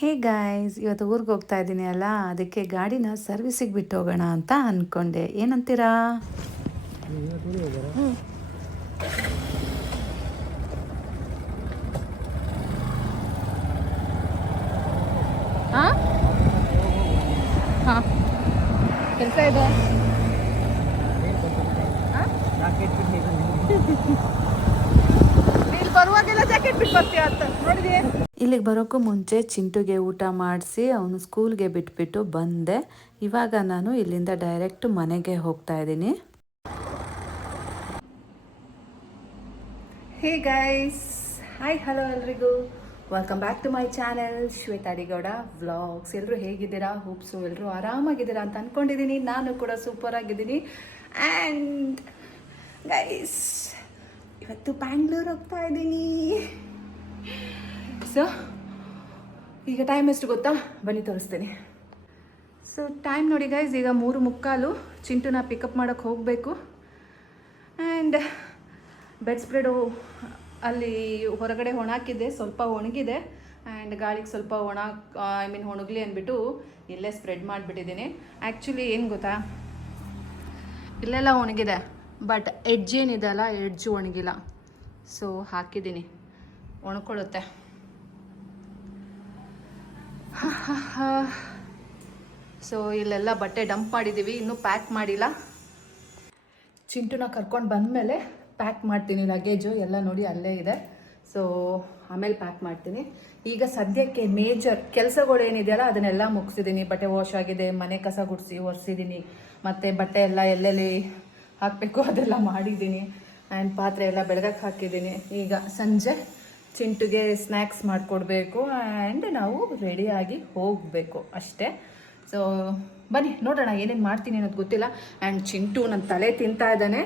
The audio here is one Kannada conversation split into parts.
ಹೇ ಗಾಯ್ಸ್, ಇವತ್ತು ಊರಿಗೆ ಹೋಗ್ತಾ ಇದ್ದೀನಿ ಅಲ್ಲ, ಅದಕ್ಕೆ ಗಾಡಿನ ಸರ್ವಿಸಿಗೆ ಬಿಟ್ಟು ಹೋಗೋಣ ಅಂತ ಅಂದ್ಕೊಂಡೆ. ಏನಂತೀರಾ? ಹಾಂ, ಕೆಲಸ ಇದೆ. ಇಲ್ಲಿ ಬರುವಾಗೆಲ್ಲ ಜಾಕೆಟ್ ಬಿಟ್ಟು ಬರ್ತೀಯ ಅಂತ ನೋಡಿದೆ. ಇಲ್ಲಿಗೆ ಬರೋಕ್ಕೂ ಮುಂಚೆ ಚಿಂಟುಗೆ ಊಟ ಮಾಡಿಸಿ ಅವನು ಸ್ಕೂಲ್ಗೆ ಬಿಟ್ಬಿಟ್ಟು ಬಂದೆ. ಇವಾಗ ನಾನು ಇಲ್ಲಿಂದ ಡೈರೆಕ್ಟ್ ಮನೆಗೆ ಹೋಗ್ತಾ ಇದ್ದೀನಿ. ಹೇ ಗೈಸ್, ಹಾಯ್, ಹಲೋ ಎಲ್ರಿಗೂ. Welcome back to my channel Shwetha Adigowda vlogs. ಎಲ್ಲರೂ ಹೇಗಿದ್ದೀರಾ? ಹೋಪ್ಸು ಎಲ್ಲರೂ ಆರಾಮಾಗಿದ್ದೀರಾ ಅಂತ ಅಂದ್ಕೊಂಡಿದ್ದೀನಿ. ನಾನು ಕೂಡ ಸೂಪರ್ ಆಗಿದ್ದೀನಿ. ಆ್ಯಂಡ್ ಗೈಸ್, ಇವತ್ತು ಬ್ಯಾಂಗ್ಳೂರ್ ಹೋಗ್ತಾ ಇದ್ದೀನಿ. ಸೊ ಈಗ ಟೈಮ್ ಎಷ್ಟು ಗೊತ್ತಾ? ಬನ್ನಿ ತೋರಿಸ್ತೀನಿ. ಸೊ ಟೈಮ್ ನೋಡಿ ಗೈಸ್, ಈಗ 3:45. ಚಿಂಟುನ ಪಿಕಪ್ ಮಾಡೋಕ್ಕೆ ಹೋಗಬೇಕು. ಆ್ಯಂಡ್ ಬೆಡ್ ಸ್ಪ್ರೆಡು ಅಲ್ಲಿ ಹೊರಗಡೆ ಒಣಾಕಿದ್ದೆ, ಸ್ವಲ್ಪ ಒಣಗಿದೆ. ಆ್ಯಂಡ್ ಗಾಳಿಗೆ ಸ್ವಲ್ಪ ಒಣಗಲಿ ಅಂದ್ಬಿಟ್ಟು ಇಲ್ಲೇ ಸ್ಪ್ರೆಡ್ ಮಾಡಿಬಿಟ್ಟಿದ್ದೀನಿ. ಆ್ಯಕ್ಚುಲಿ ಏನು ಗೊತ್ತಾ, ಇಲ್ಲೆಲ್ಲ ಒಣಗಿದೆ, ಬಟ್ ಎಡ್ಜ್ ಏನಿದೆ ಅಲ್ಲ, ಎಡ್ಜು ಒಣಗಿಲ್ಲ. ಸೊ ಹಾಕಿದ್ದೀನಿ, ಒಣಕೊಳ್ಳುತ್ತೆ. ಸೊ ಇಲ್ಲೆಲ್ಲ ಬಟ್ಟೆ ಡಂಪ್ ಮಾಡಿದ್ದೀವಿ, ಇನ್ನೂ ಪ್ಯಾಕ್ ಮಾಡಿಲ್ಲ. ಚಿಂಟುನ ಕರ್ಕೊಂಡು ಬಂದಮೇಲೆ ಪ್ಯಾಕ್ ಮಾಡ್ತೀನಿ. ಲಗೇಜು ಎಲ್ಲ ನೋಡಿ ಅಲ್ಲೇ ಇದೆ. ಸೊ ಆಮೇಲೆ ಪ್ಯಾಕ್ ಮಾಡ್ತೀನಿ. ಈಗ ಸದ್ಯಕ್ಕೆ ಮೇಜರ್ ಕೆಲಸಗಳು ಏನಿದೆಯಲ್ಲ ಅದನ್ನೆಲ್ಲ ಮುಗಿಸಿದ್ದೀನಿ. ಬಟ್ಟೆ ವಾಶ್ ಆಗಿದೆ, ಮನೆ ಕಸ ಗುಡಿಸಿ ಒರೆಸಿದ್ದೀನಿ, ಮತ್ತು ಬಟ್ಟೆ ಎಲ್ಲ ಎಲ್ಲೆಲ್ಲಿ ಹಾಕಬೇಕು ಅದೆಲ್ಲ ಮಾಡಿದ್ದೀನಿ. ಆ್ಯಂಡ್ ಪಾತ್ರೆ ಎಲ್ಲ ಬೆಳಗಕ್ಕೆ ಹಾಕಿದ್ದೀನಿ. ಈಗ ಸಂಜೆ ಚಿಂಟುಗೆ ಸ್ನ್ಯಾಕ್ಸ್ ಮಾಡಿಕೊಡ್ಬೇಕು. ಆ್ಯಂಡ್ ನಾವು ರೆಡಿಯಾಗಿ ಹೋಗಬೇಕು ಅಷ್ಟೇ. ಸೊ ಬನ್ನಿ ನೋಡೋಣ ಏನೇನು ಮಾಡ್ತೀನಿ ಅನ್ನೋದು ಗೊತ್ತಿಲ್ಲ. ಆ್ಯಂಡ್ ಚಿಂಟು ನನ್ನ ತಲೆ ತಿಂತಾ ಇದ್ದಾನೆ.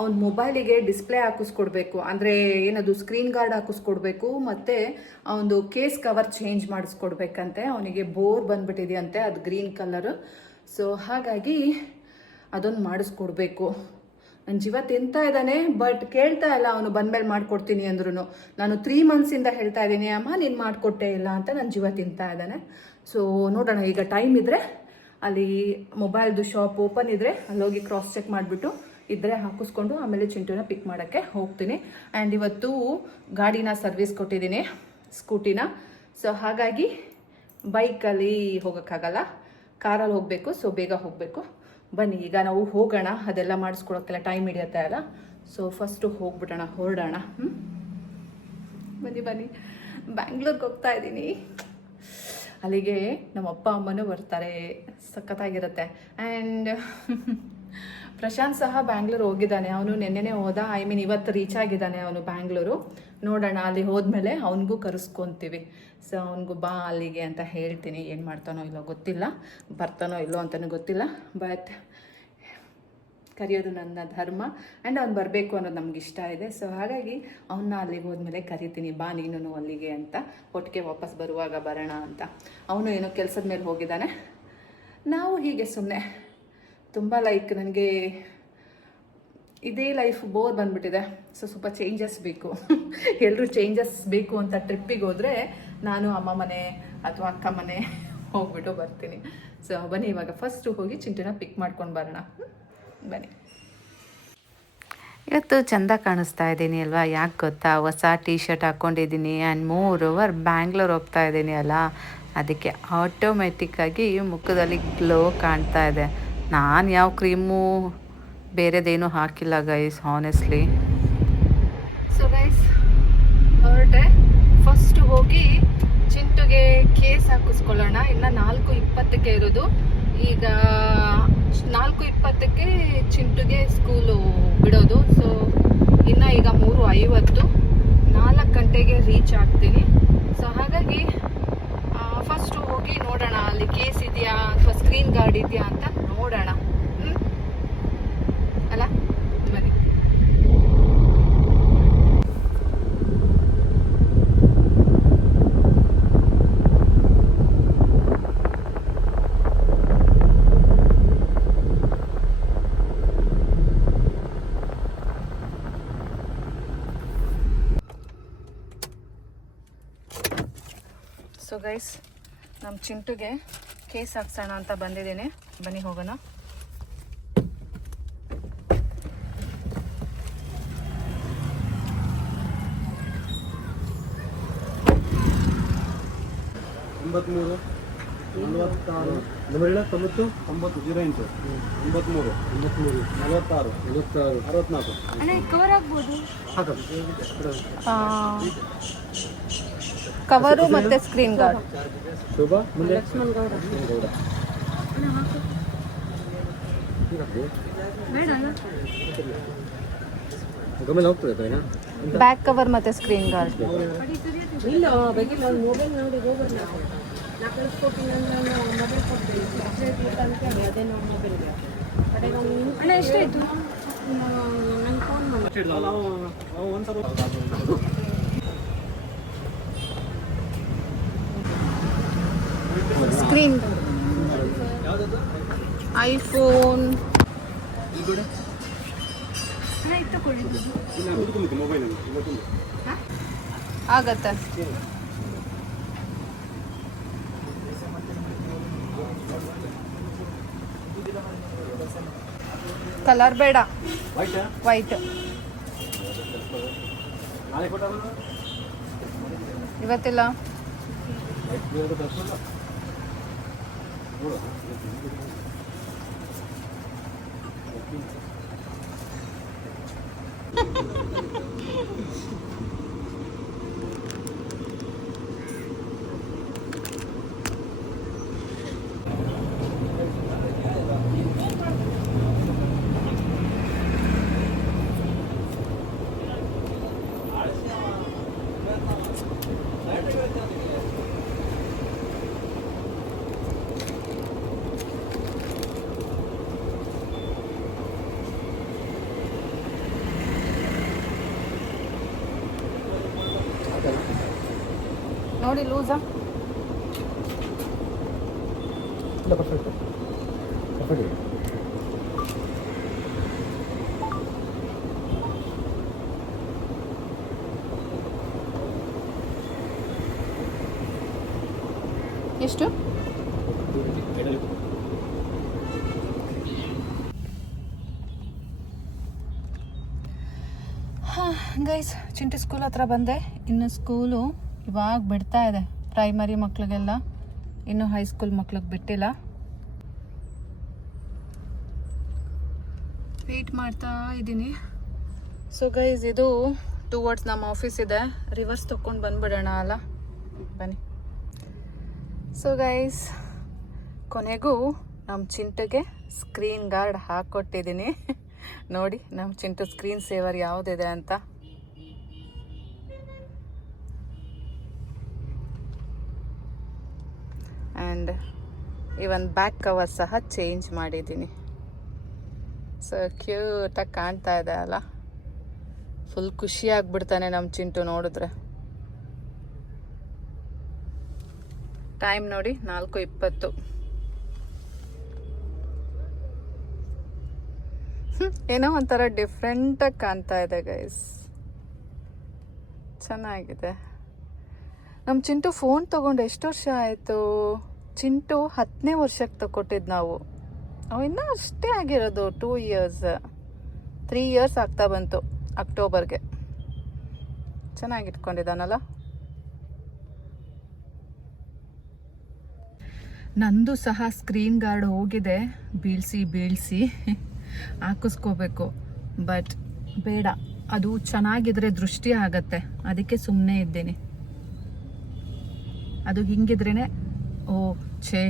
ಅವ್ನ ಮೊಬೈಲಿಗೆ ಡಿಸ್ಪ್ಲೇ ಹಾಕಿಸ್ಕೊಡ್ಬೇಕು, ಅಂದರೆ ಏನದು ಸ್ಕ್ರೀನ್ ಗಾರ್ಡ್ ಹಾಕಿಸ್ಕೊಡ್ಬೇಕು, ಮತ್ತು ಅವನದು ಕೇಸ್ ಕವರ್ ಚೇಂಜ್ ಮಾಡಿಸ್ಕೊಡ್ಬೇಕಂತೆ. ಅವನಿಗೆ ಬೋರ್ ಬಂದುಬಿಟ್ಟಿದೆಯಂತೆ, ಅದು ಗ್ರೀನ್ ಕಲರು. ಸೊ ಹಾಗಾಗಿ ಅದೊಂದು ಮಾಡಿಸ್ಕೊಡ್ಬೇಕು. ನನ್ನ ಜೀವ ತಿಂತಾ ಇದ್ದಾನೆ, ಬಟ್ ಕೇಳ್ತಾ ಇಲ್ಲ. ಅವನು ಬಂದಮೇಲೆ ಮಾಡಿಕೊಡ್ತೀನಿ ಅಂದ್ರೂ ನಾನು 3 ಮಂತ್ಸಿಂದ ಹೇಳ್ತಾ ಇದ್ದೀನಿ, ಅಮ್ಮ ನೀನು ಮಾಡಿಕೊಟ್ಟೇ ಇಲ್ಲ ಅಂತ. ನನ್ನ ಜೀವ ತಿಂತಾ ಇದ್ದಾನೆ. ಸೊ ನೋಡೋಣ, ಈಗ ಟೈಮ್ ಇದ್ದರೆ ಅಲ್ಲಿ ಮೊಬೈಲ್ದು ಶಾಪ್ ಓಪನ್ ಇದ್ದರೆ ಅಲ್ಲೋಗಿ ಕ್ರಾಸ್ ಚೆಕ್ ಮಾಡಿಬಿಟ್ಟು ಇದ್ದರೆ ಹಾಕಿಸ್ಕೊಂಡು ಆಮೇಲೆ ಚಿಂಟುನ ಪಿಕ್ ಮಾಡೋಕ್ಕೆ ಹೋಗ್ತೀನಿ. ಆ್ಯಂಡ್ ಇವತ್ತು ಗಾಡಿನ ಸರ್ವಿಸ್ ಕೊಟ್ಟಿದ್ದೀನಿ, ಸ್ಕೂಟಿನ. ಸೊ ಹಾಗಾಗಿ ಬೈಕಲ್ಲಿ ಹೋಗೋಕ್ಕಾಗಲ್ಲ, ಕಾರಲ್ಲಿ ಹೋಗಬೇಕು. ಸೊ ಬೇಗ ಹೋಗಬೇಕು. ಬನ್ನಿ ಈಗ ನಾವು ಹೋಗೋಣ. ಅದೆಲ್ಲ ಮಾಡಿಸ್ಕೊಳಕ್ಕೆಲ್ಲ ಟೈಮ್ ಹಿಡಿಯುತ್ತೆ ಅಲ್ಲ. ಸೊ ಫಸ್ಟು ಹೋಗ್ಬಿಡೋಣ, ಹೊರಡೋಣ. ಬನ್ನಿ ಬನ್ನಿ, ಬ್ಯಾಂಗ್ಳೂರ್ಗೆ ಹೋಗ್ತಾ ಇದ್ದೀನಿ. ಅಲ್ಲಿಗೆ ನಮ್ಮ ಅಪ್ಪ ಅಮ್ಮನೂ ಬರ್ತಾರೆ, ಸಖತ್ತಾಗಿರುತ್ತೆ. ಆ್ಯಂಡ್ ಪ್ರಶಾಂತ್ ಸಹ ಬ್ಯಾಂಗ್ಳೂರು ಹೋಗಿದ್ದಾನೆ. ಅವನು ನೆನ್ನೆನೇ ಹೋದ, ಇವತ್ತು ರೀಚ್ ಆಗಿದ್ದಾನೆ ಅವನು ಬ್ಯಾಂಗ್ಳೂರು. ನೋಡೋಣ, ಅಲ್ಲಿ ಹೋದ್ಮೇಲೆ ಅವನಿಗೂ ಕರೆಸ್ಕೊತೀವಿ. ಸೊ ಅವನಿಗೂ ಬಾ ಅಲ್ಲಿಗೆ ಅಂತ ಹೇಳ್ತೀನಿ. ಏನು ಮಾಡ್ತಾನೋ ಇಲ್ಲೋ ಗೊತ್ತಿಲ್ಲ, ಬರ್ತಾನೋ ಇಲ್ಲೋ ಅಂತಲೂ ಗೊತ್ತಿಲ್ಲ, ಬಟ್ ಕರೆಯೋದು ನನ್ನ ಧರ್ಮ. ಆ್ಯಂಡ್ ಅವ್ನು ಬರಬೇಕು ಅನ್ನೋದು ನಮ್ಗೆ ಇಷ್ಟ ಇದೆ. ಸೊ ಹಾಗಾಗಿ ಅವನ್ನ ಅಲ್ಲಿಗೆ ಹೋದ್ಮೇಲೆ ಕರಿತೀನಿ, ಬಾ ನೀನು ಅಲ್ಲಿಗೆ ಅಂತ. ಒಟ್ಟಿಗೆ ವಾಪಸ್ ಬರುವಾಗ ಬರೋಣ ಅಂತ. ಅವನು ಏನೋ ಕೆಲಸದ ಮೇಲೆ ಹೋಗಿದ್ದಾನೆ. ನಾವು ಹೀಗೆ ಸುಮ್ಮನೆ ತುಂಬ ನನಗೆ ಇದೇ ಲೈಫ್ ಬೋರ್ ಬಂದುಬಿಟ್ಟಿದೆ. ಸೊ ಸ್ವಲ್ಪ ಚೇಂಜಸ್ ಬೇಕು. ಎಲ್ಲರೂ ಚೇಂಜಸ್ ಬೇಕು ಅಂತ ಟ್ರಿಪ್ಪಿಗೆ ಹೋದರೆ ನಾನು ಅಮ್ಮ ಮನೆ ಅಥವಾ ಅಕ್ಕ ಮನೆ ಹೋಗ್ಬಿಟ್ಟು ಬರ್ತೀನಿ. ಸೊ ಬನ್ನಿ ಇವಾಗ ಫಸ್ಟು ಹೋಗಿ ಚಿಂಟುನ ಪಿಕ್ ಮಾಡ್ಕೊಂಡು ಬರೋಣ. ಬನ್ನಿ. ಇವತ್ತು ಚೆಂದ ಕಾಣಿಸ್ತಾ ಇದ್ದೀನಿ ಅಲ್ವಾ? ಯಾಕೆ ಗೊತ್ತಾ? ಹೊಸ ಟೀ ಶರ್ಟ್ ಹಾಕ್ಕೊಂಡಿದ್ದೀನಿ. ಆ್ಯಂಡ್ ಮೋರೋವರ್ ಬ್ಯಾಂಗ್ಳೂರ್ ಹೋಗ್ತಾ ಇದ್ದೀನಿ ಅಲ್ಲ, ಅದಕ್ಕೆ ಆಟೋಮೆಟಿಕ್ಕಾಗಿ ಮುಖದಲ್ಲಿ ಗ್ಲೋ ಕಾಣ್ತಾ ಇದೆ. ನಾನು ಯಾವ ಕ್ರೀಮು ಬೇರೆದೇನೂ ಹಾಕಿಲ್ಲ ಗೈಸ್, ಹಾನೆಸ್ಟ್ಲಿ. ಸೊ ಗೈಸ್ ಹೊರಟೆ. ಫಸ್ಟ್ ಹೋಗಿ ಚಿಂಟುಗೆ ಕೇಸ್ ಹಾಕಿಸ್ಕೊಳ್ಳೋಣ. ಇನ್ನು 4:20ಕ್ಕೆ ಇರೋದು. ಈಗ 4:20ಕ್ಕೆ ಚಿಂಟುಗೆ ಸ್ಕೂಲು ಬಿಡೋದು. ಸೊ ಇನ್ನು ಈಗ 3:50, 4 ಗಂಟೆಗೆ ರೀಚ್ ಆಗ್ತೀನಿ. ಸೊ ಹಾಗಾಗಿ ಫಸ್ಟು ಹೋಗಿ ನೋಡೋಣ ಅಲ್ಲಿ ಕೇಸ್ ಇದೆಯಾ ಅಥವಾ ಸ್ಕ್ರೀನ್ ಗಾರ್ಡ್ ಇದೆಯಾ ಅಂತ ನೋಡೋಣ. ಅಲ್ಲ ಬನ್ನಿ. ಸೊ ಗೈಸ್ ನಮ್ಮ ಚಿಂಟುಗೆ ಕೇಸ್ ಹಾಕ್ಸೋಣ ಅಂತ ಬಂದಿದ್ದೀನಿ. ಬನ್ನಿ ಹೋಗೋಣ. ಎಂಬತ್ಮೂರು 46 ನಂಬರ್ 90 90 08 93 46 64 ಕವರ್ ಆಗ್ಬೋದು. ಕವರು ಮತ್ತೆ ಸ್ಕ್ರೀನ್ ಗಾರ್ಡ್. ಶೋಭಾ ಮುಂದೆ ಲಕ್ಷ್ಮಣ್ ಗೌಡ ಗಮನ ಹೋಗ್ತದೆ. ಬ್ಯಾಕ್ ಕವರ್ ಮತ್ತೆ ಸ್ಕ್ರೀನ್ ಗಾರ್ಡ್. ಇಲ್ಲ ಬೇಕಿಲ್ಲ ಮೊಬೈಲ್ ನೋಡಿ ಹೋಗೋದು ನಾವು ಕಳಿಸ್ಕೊಟ್ಟಿನ ಮೊಬೈಲ್ ಕೊಡ್ತೀವಿ ಅಂತೇಳಿ ಅದೇ ನಾವು ಮೊಬೈಲ್ಗೆ ಅಣ್ಣ ಎಷ್ಟಾಯಿತು ನಂಗೆ ಫೋನ್ ಮಾಡಿ ಸ್ಕ್ರೀನ್ ಐಫೋನ್ ಆಗತ್ತೆ. ಕಲರ್ ಬೇಡ, ವೈಟ್. ಇವತ್ತಿಲ್ಲ. ನೋಡಿ ಲೂಸಾ. ಇಲ್ಲ ಪರ್ಫೆಕ್ಟ್ ಎಷ್ಟು? ಗೈಸ್, ಚಿಂಟು ಸ್ಕೂಲ್ ಹತ್ರ ಬಂದೆ. ಇನ್ನು ಸ್ಕೂಲು ಇವಾಗ ಬಿಡ್ತಾ ಇದೆ. ಪ್ರೈಮರಿ ಮಕ್ಳಿಗೆಲ್ಲ, ಇನ್ನು ಹೈಸ್ಕೂಲ್ ಮಕ್ಳಿಗೆ ಬಿಟ್ಟಿಲ್ಲ. ವೆಯ್ಟ್ ಮಾಡ್ತಾ ಇದ್ದೀನಿ. ಸೊ ಗೈಸ್, ಇದು ಟುವರ್ಡ್ಸ್ ನಮ್ಮ ಆಫೀಸ್ ಇದೆ. ರಿವರ್ಸ್ ತೊಗೊಂಡು ಬಂದ್ಬಿಡೋಣ ಅಲ್ಲ, ಬನ್ನಿ. ಸೊ ಗೈಸ್, ಕೊನೆಗೂ ನಮ್ಮ ಚಿಂಟುಗೆ ಸ್ಕ್ರೀನ್ ಗಾರ್ಡ್ ಹಾಕ್ಕೊಟ್ಟಿದ್ದೀನಿ. ನೋಡಿ ನಮ್ಮ ಚಿಂಟು ಸ್ಕ್ರೀನ್ ಸೇವರ್ ಯಾವುದಿದೆ ಅಂತ. ಆ್ಯಂಡ್ ಇವನ್ ಬ್ಯಾಕ್ ಕವರ್ ಸಹ ಚೇಂಜ್ ಮಾಡಿದ್ದೀನಿ. ಸೊ ಕ್ಯೂಟಾಗಿ ಕಾಣ್ತಾ ಇದೆ ಅಲ್ಲ. ಫುಲ್ ಖುಷಿ ಆಗ್ಬಿಡ್ತಾನೆ ನಮ್ಮ ಚಿಂಟು ನೋಡಿದ್ರೆ. ಟೈಮ್ ನೋಡಿ 4:20. ಏನೋ ಒಂಥರ ಡಿಫ್ರೆಂಟಾಗಿ ಕಾಣ್ತಾ ಇದೆ ಗೈಸ್, ಚೆನ್ನಾಗಿದೆ. ನಮ್ಮ ಚಿಂಟು ಫೋನ್ ತೊಗೊಂಡು ಎಷ್ಟು ವರ್ಷ ಆಯಿತು? ಚಿಂಟು 10ನೇ ವರ್ಷಕ್ಕೆ ತಗೊಟ್ಟಿದ್ದು ನಾವು. ಅವು ಇನ್ನೂ ಅಷ್ಟೇ ಆಗಿರೋದು 2 ಇಯರ್ಸ್, 3 ಇಯರ್ಸ್ ಆಗ್ತಾ ಬಂತು ಅಕ್ಟೋಬರ್ಗೆ. ಚೆನ್ನಾಗಿಟ್ಕೊಂಡಿದ್ದಾನಲ್ಲ. ನಂದು ಸಹ ಸ್ಕ್ರೀನ್ ಗಾರ್ಡ್ ಹೋಗಿದೆ, ಬೀಳ್ಸಿ ಹಾಕಿಸ್ಕೋಬೇಕು. ಬಟ್ ಬೇಡ, ಅದು ಚೆನ್ನಾಗಿದ್ರೆ ದೃಷ್ಟಿ ಆಗತ್ತೆ, ಅದಕ್ಕೆ ಸುಮ್ಮನೆ ಇದ್ದೀನಿ. ಅದು ಹಿಂಗಿದ್ರೇ ಓ ಛೇ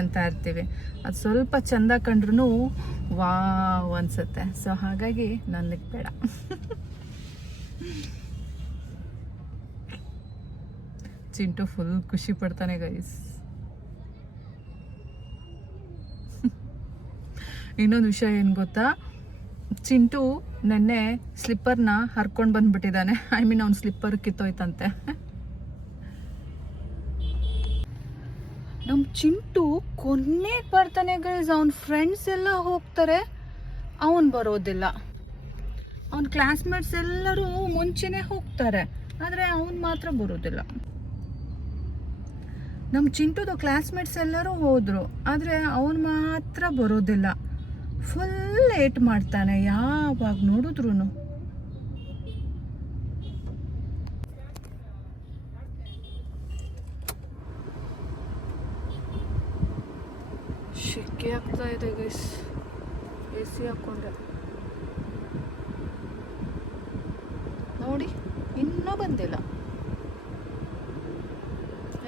ಅಂತ ಇರ್ತೀವಿ. ಅದು ಸ್ವಲ್ಪ ಚಂದ ಕಂಡ್ರೂ ವಾವ್ ಅನ್ಸುತ್ತೆ. ಸೊ ಹಾಗಾಗಿ ನನಗೆ ಬೇಡ. ಚಿಂಟು ಫುಲ್ ಖುಷಿ ಪಡ್ತಾನೆ ಗೈಸ್. ಇನ್ನೊಂದು ವಿಷಯ ಏನು ಗೊತ್ತಾ, ಚಿಂಟು ನೆನ್ನೆ ಸ್ಲಿಪ್ಪರ್ನ ಹರ್ಕೊಂಡು ಬಂದ್ಬಿಟ್ಟಿದ್ದಾನೆ. ಅವ್ನ ಸ್ಲಿಪ್ಪರ್ ಕಿತ್ತೋಯ್ತಂತೆ. ನಮ್ಮ ಚಿಂಟು ಕೊನೆಗೆ ಬರ್ತಾನೆ ಗೈಸ್. ಅವನ ಫ್ರೆಂಡ್ಸ್ ಎಲ್ಲ ಹೋಗ್ತಾರೆ, ಅವನು ಬರೋದಿಲ್ಲ. ಅವನ ಕ್ಲಾಸ್ಮೇಟ್ಸ್ ಎಲ್ಲರೂ ಮುಂಚೆನೇ ಹೋಗ್ತಾರೆ, ಆದರೆ ಅವನು ಮಾತ್ರ ಬರೋದಿಲ್ಲ. ನಮ್ಮ ಚಿಂಟುದು ಕ್ಲಾಸ್ಮೇಟ್ಸ್ ಎಲ್ಲರೂ ಹೋದರು, ಆದರೆ ಅವನು ಮಾತ್ರ ಬರೋದಿಲ್ಲ. ಫುಲ್ ಲೇಟ್ ಮಾಡ್ತಾನೆ ಯಾವಾಗ ನೋಡಿದ್ರು. ಶೆಕೆ ಆಗ್ತಾ ಇದೆ ಗೈಸ್, ಎ ಸಿ ಹಾಕ್ಕೊಂಡೆ. ನೋಡಿ ಇನ್ನೂ ಬಂದಿಲ್ಲ.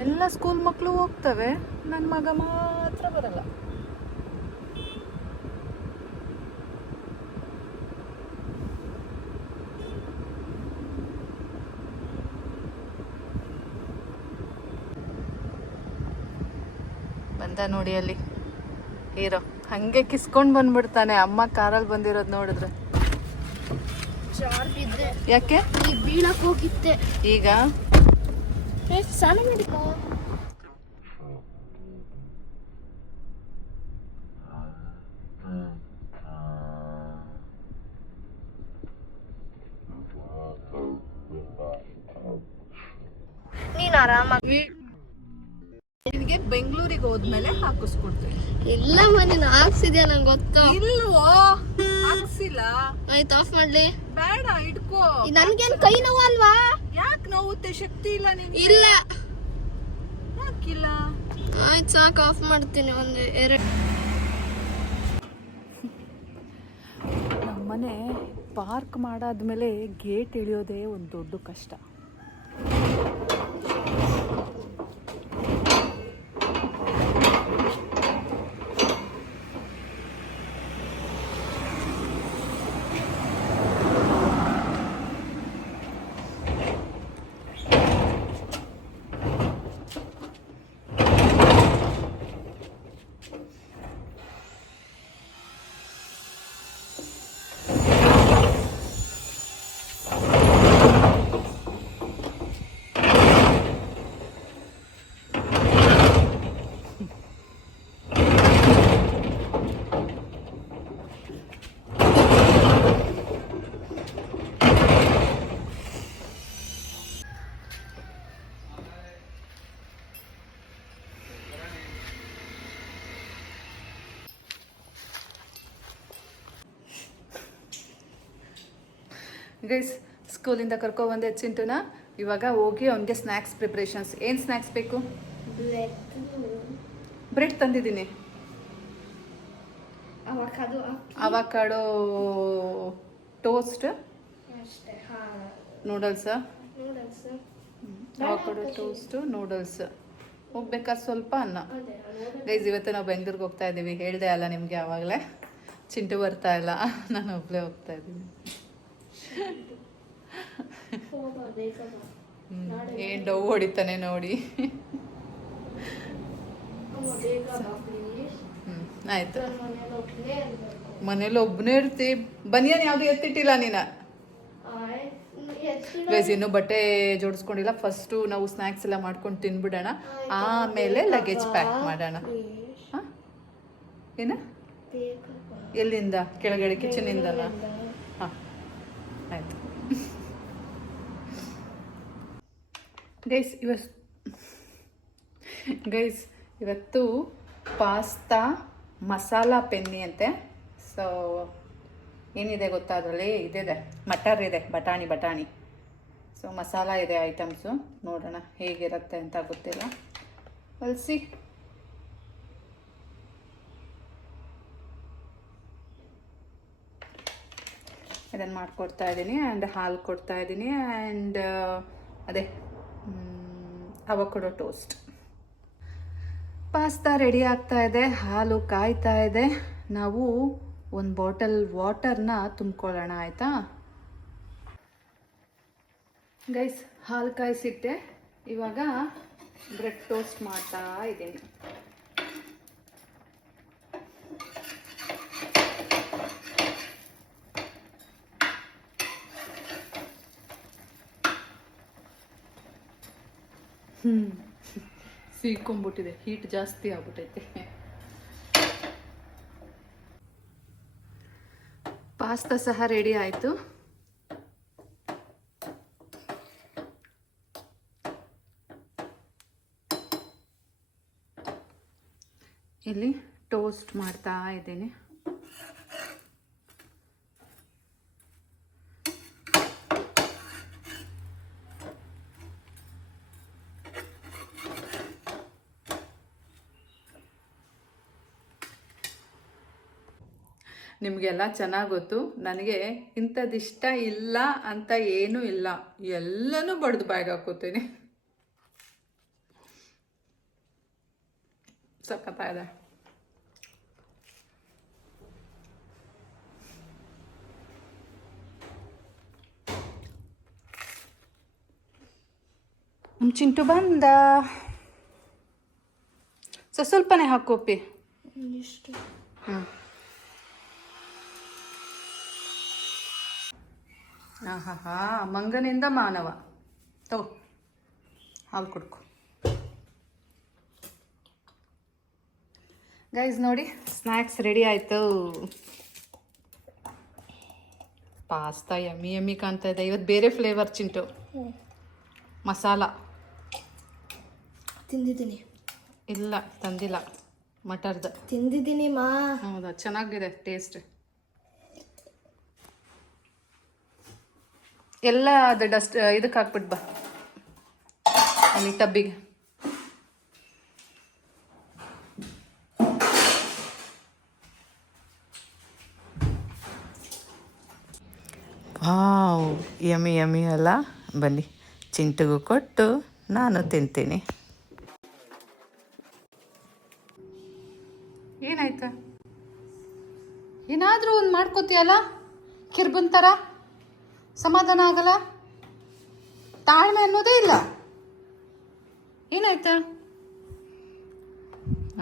ಎಲ್ಲ ಸ್ಕೂಲ್ ಮಕ್ಕಳು ಹೋಗ್ತವೆ, ನನ್ನ ಮಗ ಮಾತ್ರ ಬರಲ್ಲ. ಬಂದ ನೋಡಿ ಅಲ್ಲಿ ಹೀರೋ, ಹಂಗೆ ಕಿಸ್ಕೊಂಡು ಬಂದ್ಬಿಡ್ತಾನೆ ಅಮ್ಮ ಕಾರಲ್ಲಿ ಬಂದಿರೋದು ನೋಡಿದ್ರೆ. ಯಾಕೆ ಬೀಳಕ್ ಹೋಗಿದ್ದೆ ಈಗ ಸ್ನಾನ ಮಾಡಿಕೋ. ನೀನ್ ಆರಾಮಾಗಿ ನಿನಗೆ ಬೆಂಗಳೂರಿಗೆ ಹೋದ್ಮೇಲೆ ಹಾಕಿಸ್ಕೊಡ್ತೀನಿ. ಎಲ್ಲ ಮನೆ ಹಾಕ್ಸಿದ್ಯಾ ನಂಗೆ ಗೊತ್ತು. ಇಲ್ವೋ, ಹಾಕ್ಸಿಲ್ಲ. ಆಯ್ತು ಆಫ್ ಮಾಡ್ಲಿ. ಬೇಡ, ಇಟ್ಕೋ. ನನ್ಗೇನ್ ಕೈ ನೋವು ಅಲ್ವಾ? ಯಾಕೆ ನೋವುತ್ತೆ? ಶಕ್ತಿ ಇಲ್ಲ ನಿನ್ಗೆ? ಇಲ್ಲ. ಯಾಕಿಲ್ಲ? ಆಯ್ತು ಸಾಕು, ಆಫ್ ಮಾಡ್ತೀನಿ. ಒಂದು ಎರಡು. ನಮ್ಮನೆ ಪಾರ್ಕ್ ಮಾಡಾದ್ಮೇಲೆ ಗೇಟ್ ಇಳಿಯೋದೇ ಒಂದು ದೊಡ್ಡ ಕಷ್ಟ. ಗೈಸ್, ಸ್ಕೂಲಿಂದ ಕರ್ಕೊಬಂದೆ ಚಿಂಟುನ. ಇವಾಗ ಹೋಗಿ ಅವನಿಗೆ ಸ್ನ್ಯಾಕ್ಸ್ ಪ್ರಿಪ್ರೇಷನ್ಸ್. ಏನು ಸ್ನ್ಯಾಕ್ಸ್ ಬೇಕು? ಬ್ರೆಡ್ ತಂದಿದ್ದೀನಿ, avocado toast, noodles, avocado toast, noodles. ಹೋಗ್ಬೇಕಾದ್ರೆ ಸ್ವಲ್ಪ ಅನ್ನ. ಗೈಸ್, ಇವತ್ತು ನಾವು ಬೆಂಗಳೂರಿಗೆ ಹೋಗ್ತಾ ಇದ್ದೀವಿ. ಹೇಳ್ದೆ ಅಲ್ಲ ನಿಮಗೆ ಆವಾಗಲೇ. ಚಿಂಟು ಬರ್ತಾ ಇಲ್ಲ, ನಾನು ಒಬ್ಬಳೇ ಹೋಗ್ತಾ ಇದ್ದೀನಿ. ಏನ್ ಡವ್ ಹೊಡಿತಾನೆ ನೋಡಿ. ಆಯ್ತು, ಮನೇಲಿ ಒಬ್ಬನೇ ಇರ್ತಿ. ಬನಿಯನ್ ಯಾವ್ದು ಎತ್ತಿಟ್ಟಿಲ್ಲ ನೀನ. ಗೈಸ್, ಇನ್ನು ಬಟ್ಟೆ ಜೋಡಿಸ್ಕೊಂಡಿಲ್ಲ. ಫಸ್ಟು ನಾವು ಸ್ನ್ಯಾಕ್ಸ್ ಎಲ್ಲ ಮಾಡ್ಕೊಂಡು ತಿನ್ಬಿಡೋಣ, ಆಮೇಲೆ ಲಗೇಜ್ ಪ್ಯಾಕ್ ಮಾಡೋಣ. ಏನ? ಎಲ್ಲಿಂದ? ಕೆಳಗಡೆ ಕಿಚನಿಂದನಾ? ಹಾಂ, ಆಯ್ತು. ಗೈಸ್, ಇವತ್ತು ಪಾಸ್ತಾ ಮಸಾಲ ಪೆನ್ನಿ ಅಂತೆ. ಸೊ ಏನಿದೆ ಗೊತ್ತಾ ಅದರಲ್ಲಿ? ಇದಿದೆ, ಮಟರ್ ಇದೆ, ಬಟಾಣಿ. ಸೊ ಮಸಾಲ ಇದೆ ಐಟಮ್ಸು. ನೋಡೋಣ ಹೇಗಿರುತ್ತೆ ಅಂತ, ಗೊತ್ತಿಲ್ಲ. ಅಲ್ಸಿ ಇದನ್ನು ಮಾಡಿಕೊಡ್ತಾ ಇದ್ದೀನಿ. ಆ್ಯಂಡ್ ಹಾಲು ಕೊಡ್ತಾ ಇದ್ದೀನಿ. ಆ್ಯಂಡ್ ಅದೇ ಅವಕಾಡೋ ಟೋಸ್ಟ್. ಪಾಸ್ತಾ ರೆಡಿ ಆಗ್ತಾ ಇದೆ, ಹಾಲು ಕಾಯ್ತಾ ಇದೆ. ನಾವು ಒಂದು ಬಾಟಲ್ ವಾಟರ್ನ ತುಂಬ್ಕೊಳ್ಳೋಣ, ಆಯಿತಾ ಗೈಸ್? ಹಾಲು ಕಾಯಿಸಿಟ್ಟೆ, ಇವಾಗ ಬ್ರೆಡ್ ಟೋಸ್ಟ್ ಮಾಡ್ತಾ ಇದ್ದೀನಿ. ಸೀಕೊಂಬಿಟ್ಟಿದೆ, ಹೀಟ್ ಜಾಸ್ತಿ ಆಗ್ಬಿಟ್ಟೈತೆ. ಪಾಸ್ತಾ ಸಹ ರೆಡಿ ಆಯಿತು. ಇಲ್ಲಿ ಟೋಸ್ಟ್ ಮಾಡ್ತಾ ಇದ್ದೀನಿ. ನಿಮಗೆಲ್ಲ ಚೆನ್ನಾಗಿ ಗೊತ್ತು, ನನಗೆ ಇಂಥದ್ದಿಷ್ಟ ಇಲ್ಲ ಅಂತ ಏನೂ ಇಲ್ಲ, ಎಲ್ಲನೂ ಬಡ್ದು ಬಾಯಿಗೆ ಹಾಕೋತೀನಿ. ಸಖತ್ತಾಗಿದೆ. ಚಿಂಟು ಬಂದ. ಸ್ವಲ್ಪನೇ ಹಾಕೋಪಿ. ಇಷ್ಟು ಹ್ಞೂ. ಆಹಾ, ಮಂಗನಿಂದ ಮಾನವ. ತಗೋ, ಹಾಲು ಕುಡ್ಕೊ. ಗೈಸ್ ನೋಡಿ, ಸ್ನ್ಯಾಕ್ಸ್ ರೆಡಿ ಆಯಿತು. ಪಾಸ್ತಾ ಯಮ್ಮಿ ಯಮ್ಮಿ ಕಾಣ್ತಾ ಇದೆ. ಇವತ್ತು ಬೇರೆ ಫ್ಲೇವರ್ ಚಿಂಟು. ಮಸಾಲ ತಿಂದಿದ್ದೀನಿ. ಇಲ್ಲ ತಂದಿಲ್ಲ, ಮಟರ್ದು ತಿಂದಿದ್ದೀನಿ ಮಾ. ಹೌದಾ, ಚೆನ್ನಾಗಿದೆ ಟೇಸ್ಟ್. ಎಲ್ಲ ಅದು ಡಸ್ಟ್ ಇದಕ್ಕೆ ಹಾಕ್ಬಿಟ್ಟು ಬಾ, ಅಲ್ಲಿ ಟಬ್ಬಿಗೆ. ವಾವ್, ಯಮ್ಮಿ ಯಮ್ಮಿ ಅಲ್ಲ. ಬನ್ನಿ, ಚಿಂಟುಗೂ ಕೊಟ್ಟು ನಾನು ತಿಂತೀನಿ. ಏನಾಯ್ತು? ಏನಾದರೂ ಒಂದು ಮಾಡ್ಕೋತೀಯಲ್ಲ, ಕಿರ್ಬನ್ ಥರ. ಸಮಾಧಾನ ಆಗಲ್ಲ, ತಾಳ್ಮೆ ಅನ್ನೋದೇ ಇಲ್ಲ. ಏನಾಯ್ತಾ?